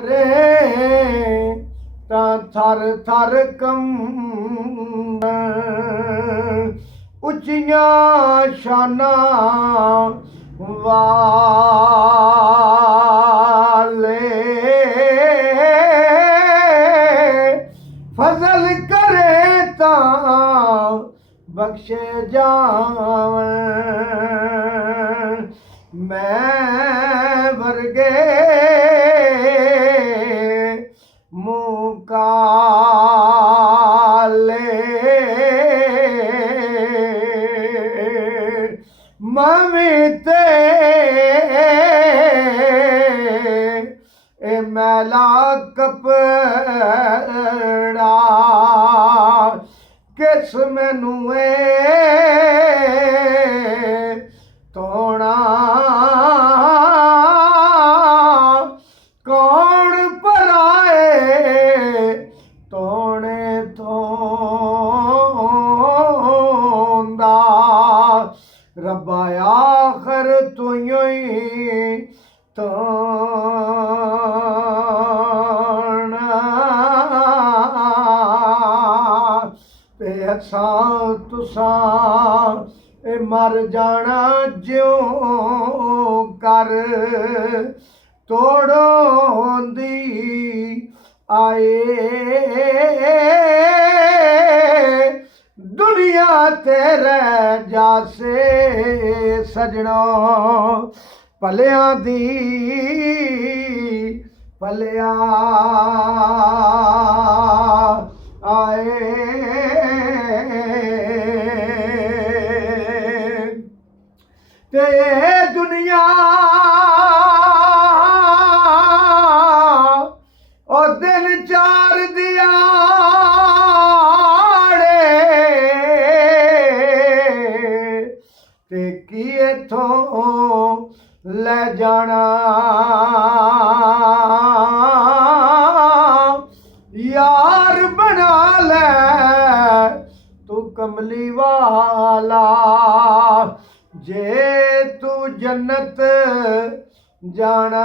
रे ਤਾਂ ਥਰ ਥਰ ਕੰਬ ਉੱਚੀਆਂ ਸ਼ਾਨਾਂ ਵਾਲੇ ਫਜ਼ਲ ਕਰੇ ਤਾਂ ਬਖਸ਼ੇ ਜਾਵਣ ਮੈਂ ਵਰਗੇ ਮੂੰਹ ਕਾਲੇ ਮਾਵੇਂ ਤੇ ਇਹ ਮੈਲਾ ਕਪੜਾ ਕਿਸ ਮੈਨੂੰ ਤੋਣਾ ਕੌਣ ਭਰਾਏ ਤੋਣੇ ਤੋਂਦਾ ਰੱਬਾ ਆਖਰ ਤੂੰ ਹੀ ਤੋਣਾ ਤੇ ਅਸਾਂ ਤੁਸਾਂ ਇਹ ਮਰ ਜਾਣਾ ਜਿਉਂ ਕਰ ਤੋੜੋਂਦੀ ਆਏ ਦੁਨੀਆ ਤੇ ਰਹਿ ਜਾਸੇ ਸਜਣੋ ਭਲਿਆਂ ਦੀ ਭਲਿਆ ਆਏ ਤੇ ਦੁਨੀਆ ਉਹ ਦਿਨ ਚਾਰ ਦਿਹਾੜੇ ਤੇ ਕੀ ਇਥੋਂ ਲੈ ਜਾਣਾ यार बना ले तू कमली वाला जे तू जन्नत जाना